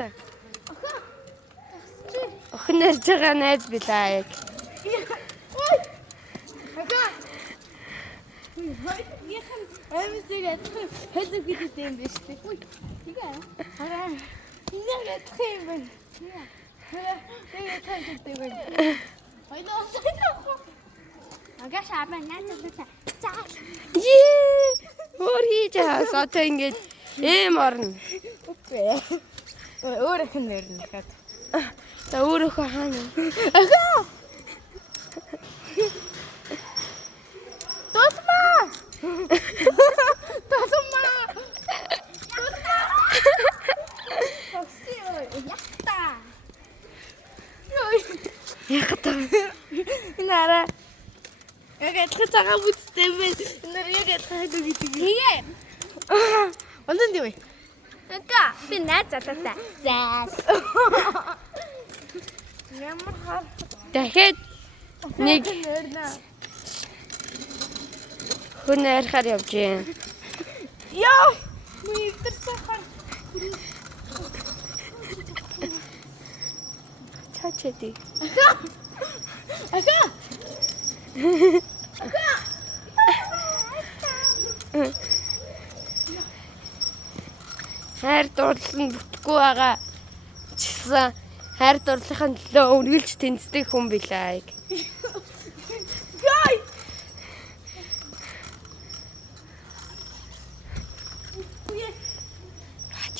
Яасан? Охин ярьж байгаа найз билаа яг. Амисэг адхан хэлэг гэдэг юм биш үү? Тэгээ. Хараа. Инээр адах юм байна. Тэгээ таньдаг байна. Хоёлоо сайдаа. Агаш амаа наадаа. Цаа. Өөр хийж хаас одоо ингэж эм орно. Үгүй. Өөрөөх нь нэрнэ гэхэд. За өөрөөхөө хаана? Ахаа. Тосмаа. Тосмаа. Яхата. Инара. Яг адхан цагаан бүцтэй байна. Инара яг адхан хэлүү гэдэг. Тэгээ. Ондан дивэ. Ага, би найз залуутай. Заас. Ямар хаа. Дахиад нэг хүн ярихаар явж байна. Яа! Ми ирдэрсэн хар. Чачэди. Ага. Хайр дурлал нь бүтэхгүй байгаа чигсэн хайр дурлалын төлөө үргэлж тэнцдэг хүн билээ. Гай! Хаач.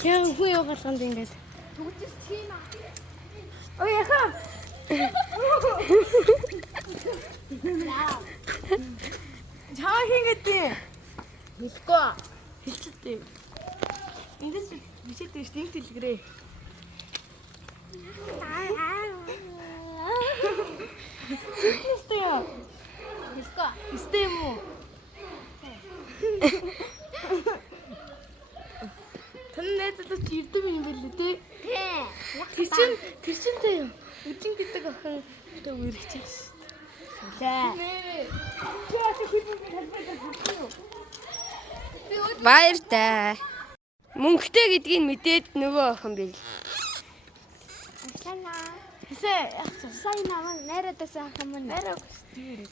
Яа, хүү яагаад ингэж? Ой, яха. Жаа хийгээдээ. Хэлэхгүй. Хэлчихтэй. Эндээс бишээдээ штинг дэлгэрээ. Истэ. Хэлэхгүй. Истэ юм уу? Тань найзлаад ирдэм юм билээ те. Тэр чин тэ юм. Үжин гэдэг охин өтөө үргэжээс. Нэрээ. Яа чи хитэн хэлбэрээр хэлсэн үү? Баяртай. Мөнгөтэй гэдгийг мэдээд нөгөө охин бил. Асана. Сайн намаа найратаас ах юм найраа гүстэй.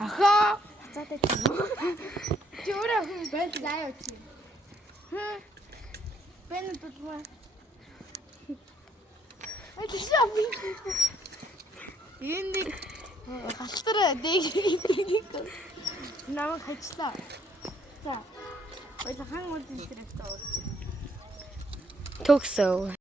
Ахаа. Хацаатай чи. Чи өөрөө хүн байж заяа чи. Бэн тутмаа. Ай чи авъя. Энд галтар дэг. Намайг хачлаа. За. Ойлоо хаан мод энэ хэрэгтэй уу? Төгсөв.